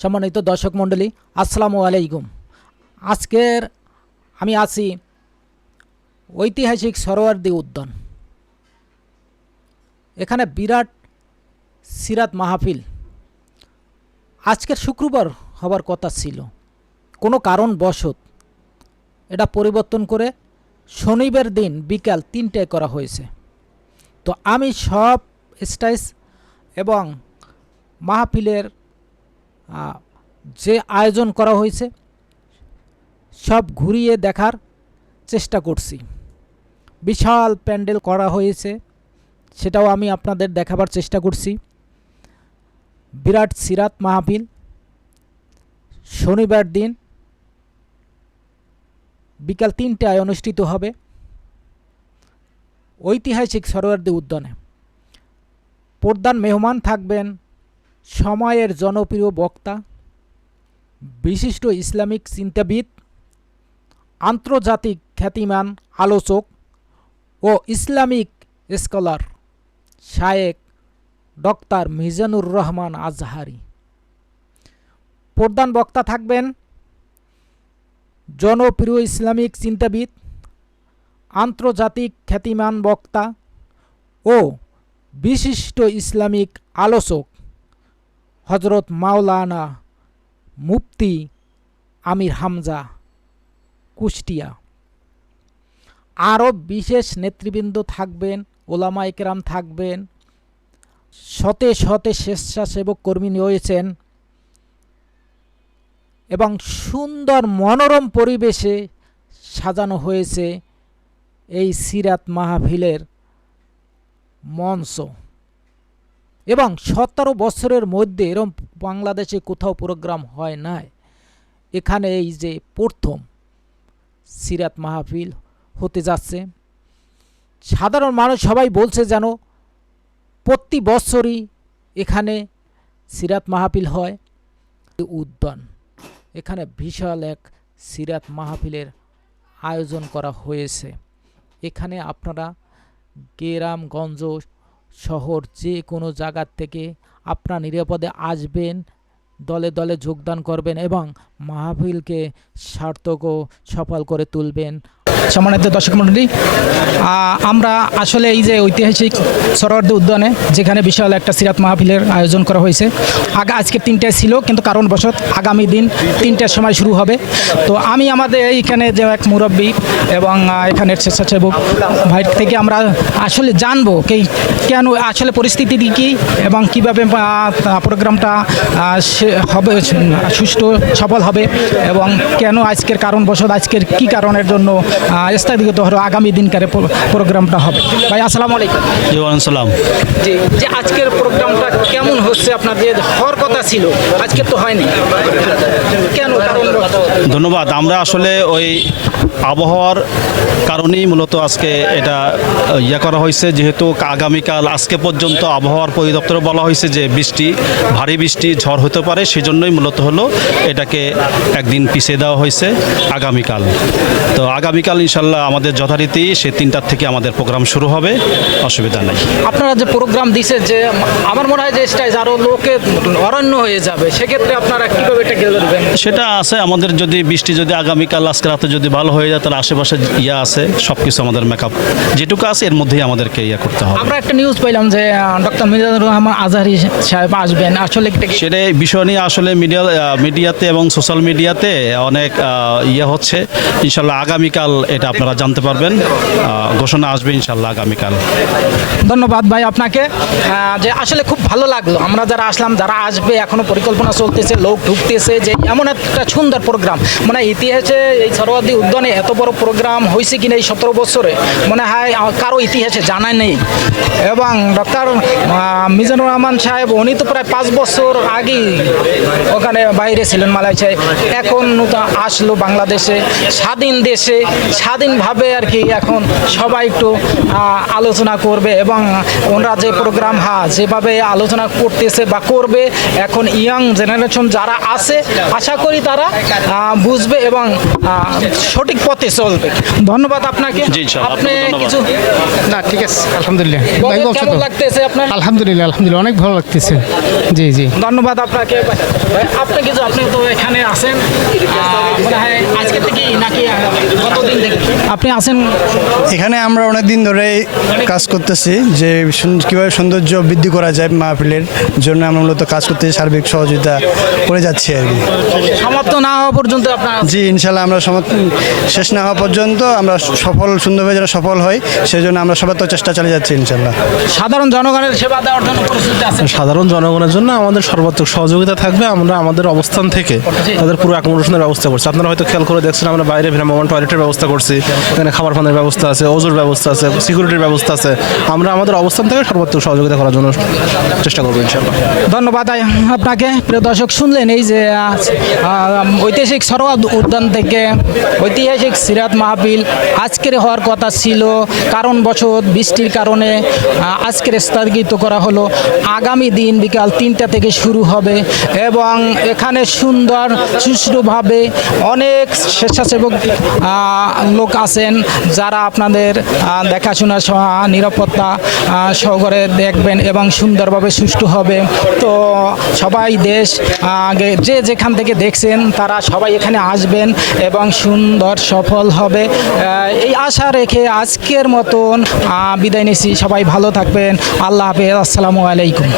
সম্মানিত দর্শক মণ্ডলী, আসসালামু আলাইকুম। আজকের আমি আছি ঐতিহাসিক সরোয়ারদি উদ্যান। এখানে বিরাট সিরাত মাহফিল। আজকের শুক্রবার হবার কথা ছিল। কোনো কারণ কারণবশত এটা পরিবর্তন করে শনিবার দিন বিকাল তিনটায় করা হয়েছে। তো আমি সব স্টাইস এবং মাহফিলের যে আয়োজন করা হয়েছে, সব ঘুরিয়ে দেখার চেষ্টা করছি। বিশাল প্যান্ডেল করা হয়েছে, সেটাও আমি আপনাদের দেখাবার চেষ্টা করছি। বিরাট সিরাত মাহফিল, শনিবার দিন বিকাল তিনটায় অনুষ্ঠিত হবে ঐতিহাসিক সরোয়ারদি উদ্যানে। প্রধান মেহমান থাকবেন সময়ের জনপ্রিয় বক্তা, বিশিষ্ট ইসলামিক চিন্তাবিদ, আন্তর্জাতিক খ্যাতিমান আলোচক ও ইসলামিক স্কলার শায়েক ডক্টর মিজানুর রহমান আজহারি। প্রধান বক্তা থাকবেন জনপ্রিয় ইসলামিক চিন্তাবিদ, আন্তর্জাতিক খ্যাতিমান বক্তা ও বিশিষ্ট ইসলামিক আলোচক হজরত মাওলানা মুফতি আমির হামজা, কুষ্টিয়া। আরও বিশেষ নেতৃবৃন্দ থাকবেন, ওলামা একরাম থাকবেন, শতে শতে স্বেচ্ছাসেবক কর্মী রয়েছেন এবং সুন্দর মনোরম পরিবেশে সাজানো হয়েছে এই সিরাত মাহফিলের মঞ্চ। এবং সতেরো বছরের মধ্যে এরম বাংলাদেশে কোথাও প্রোগ্রাম হয় নাই। এখানে এই যে প্রথম সিরাত মাহফিল হতে যাচ্ছে। সাধারণ মানুষ সবাই বলছে যেন প্রতি বছরই এখানে সিরাত মাহফিল হয়। উদ্যান। এখানে বিশাল এক সিরাত মাহফিলের আয়োজন করা হয়েছে। এখানে আপনারা গ্রামগঞ্জ শহর যে কোনো জায়গার থেকে আপনারা নিরাপদে আসবেন, দলে দলে যোগদান করবেন এবং মাহফিলকে সার্থক ও সফল করে তুলবেন। সম্মানিত দর্শক মণ্ডলী আমরা আসলে এই যে ঐতিহাসিক সরোয়ার্দি উদ্যানে যেখানে বিশাল একটা সিরাত মাহফিলের আয়োজন করা হয়েছে আগা আজকে তিনটায় ছিল কিন্তু কারণবশত আগামী দিন তিনটার সময় শুরু হবে। তো আমি আমাদের এইখানে যে এক মুরব্বী এবং আহ, এখানের স্বেচ্ছাসেবক ভাই থেকে আমরা আসলে জানব কি কেন আসলে পরিস্থিতি কী এবং কীভাবে প্রোগ্রামটা হবে সুষ্ঠু সফল হবে এবং কেন আজকের কারণবশত আজকের কি কারণের জন্য স্থগিত হলো আগামী দিনকারে প্রোগ্রামটা হবে। ভাই আসসালামু আলাইকুম। জি সালাম। জি যে আজকের প্রোগ্রামটা কেমন হচ্ছে? আপনার যে হওয়ার কথা ছিল আজকে তো হয়নি। কেন? কারণ ধন্যবাদ। আমরা আসলে ওই আবহাওয়ার কারণেই মূলত আজকে এটা ইয়ে করা হয়েছে যেহেতু আগামীকাল আজকে পর্যন্ত আবহাওয়ার পরিদপ্তরে বলা হয়েছে যে বৃষ্টি ভারী বৃষ্টি ঝড় হতে পারে সেজন্যই মূলত হলো এটাকে একদিন পিছিয়ে দেওয়া হয়েছে আগামীকাল। তো আগামীকাল ইনশাল্লাহ আমাদের যথারীতি সে তিনটার থেকে আমাদের প্রোগ্রাম শুরু হবে। অসুবিধা নেই। আপনারা যে প্রোগ্রাম দিছে যে আমার মনে হয় যে স্টাইজ আরও লোকে অরণ্য হয়ে যাবে সেক্ষেত্রে আপনারা কীভাবে এটা গেলে দেবেন সেটা আছে আমাদের যদি বৃষ্টি যদি আগামীকাল আজকে রাতে যদি ভালো হয়ে যায় তাহলে আশেপাশে ইয়া আছে সব কিছু আমাদের মেকআপ যেটুকু আছে এর মধ্যেই আমাদেরকে ইয়া করতে হবে। আমরা একটা নিউজ পাইলাম যে ডক্টর মিজানুর রহমান আজহারি সাহেব আসবেন। আসলে সেটা এই বিষয় নিয়ে আসলে মিডিয়া মিডিয়াতে এবং সোশ্যাল মিডিয়াতে অনেক ইয়ে হচ্ছে। ইনশাল্লাহ আগামীকাল এটা আপনারা জানতে পারবেন। ঘোষণা আসবে ইনশাল্লাহ আগামীকাল। ধন্যবাদ ভাই আপনাকে। যে আসলে খুব ভালো লাগল। আমরা যারা আসলাম, যারা আসবে, এখনও পরিকল্পনা চলতেছে, লোক ঢুকতেছে, যে এমন একটা সুন্দর প্রোগ্রাম। মানে ইতিহাসে এই সরোয়াদি উদ্যানে এত বড় প্রোগ্রাম হয়েছে কিনা এই সতেরো বছরে, মনে হয় কারও ইতিহাসে জানা নেই। এবং ডক্টর মিজানুর রহমান সাহেব উনি তো প্রায় পাঁচ বছর আগেই ওখানে বাইরে ছিলেন মালয়েশিয়ায়। এখন নতুন আসলো বাংলাদেশে স্বাধীন দেশে স্বাধীনভাবে আর কি এখন সবাই একটু আলোচনা করবে এবং ওনারা যে প্রোগ্রাম হা যেভাবে আলোচনা করতেছে বা করবে এখন ইয়াং জেনারেশন যারা আছে আশা করি তারা বুঝবে এবং সঠিক পথে চলবে। ধন্যবাদ আপনাকে। আপনি কিছু না ঠিক আছে আলহামদুলিল্লাহ। লাগতেছে আপনার? আলহামদুলিল্লাহ আলহামদুলিল্লাহ অনেক ভালো লাগতেছে। জি জি। ধন্যবাদ আপনাকে। আপনি কিছু আপনি তো এখানে আছেন। আজকে থেকে নাকি কতদিন থেকে? আপনি আছেন? এখানে আমরা অনেক দিন ধরে কাজ করতেছি যে কীভাবে সৌন্দর্য বৃদ্ধি করা যায় মাহফিলের জন্য আমরা মূলত কাজ করতে সার্বিক সহযোগিতা করে যাচ্ছি আর কি। সমাপ্ত না হওয়া পর্যন্ত আপনার জি ইনশাল্লাহ আমরা সমাপ্ত শেষ না হওয়া পর্যন্ত আমরা সফল সুন্দরভাবে যেন সফল হই সেই জন্য আমরা সবার তো চেষ্টা চালিয়ে যাচ্ছি ইনশাল্লাহ। সাধারণ জনগণের সেবা দেওয়ার জন্য সাধারণ জনগণের জন্য আমাদের সর্বাত্মক সহযোগিতা থাকবে আমরা আমাদের অবস্থান থেকে তাদের পুরো অ্যাকোমোডেশনের ব্যবস্থা করছি। আপনারা হয়তো খেয়াল করে দেখছেন, আমরা বাইরে ভ্রাম্যমান টয়লেটের ব্যবস্থা করছি। এখানে খাবার পানের ব্যবস্থা আছে, ওজোর ব্যবস্থা আছে, সিকিউরিটির ব্যবস্থা আছে। আমরা আমাদের অবস্থান থেকে সর্বাত্মক সহযোগিতা করার জন্য চেষ্টা করব ইনশাল্লাহ ধন্যবাদ। আপনাকে প্রিয় দর্শক, শুনলেন এই যে ঐতিহাসিক সরোয়া উদ্যান থেকে ঐতিহাসিক সিরাত মাহফিল আজকের হওয়ার কথা ছিল কারণ বছর বৃষ্টির কারণে আজকের স্থগিত করা হলো। আগামী দিন বিকাল তিনটা থেকে শুরু হবে এবং এখানে সুন্দর, সুষ্ঠুভাবে অনেক স্বেচ্ছাসেবক লোক আছেন যারা আপনাদের দেখাশোনা নিরাপত্তা সহকারে দেখবেন এবং সুন্দরভাবে সুষ্ঠু হবে। তো সবাই দেশ আগে যে যেখান থেকে দেখছেন তারা সবাই এখানে আসবেন এবং সুন্দর সফল হবে। এই আশা রেখে আজকের মতন বিদায় নিচ্ছি সবাই ভালো থাকবেন। আল্লাহ হাফেজ। আসসালামু আলাইকুম।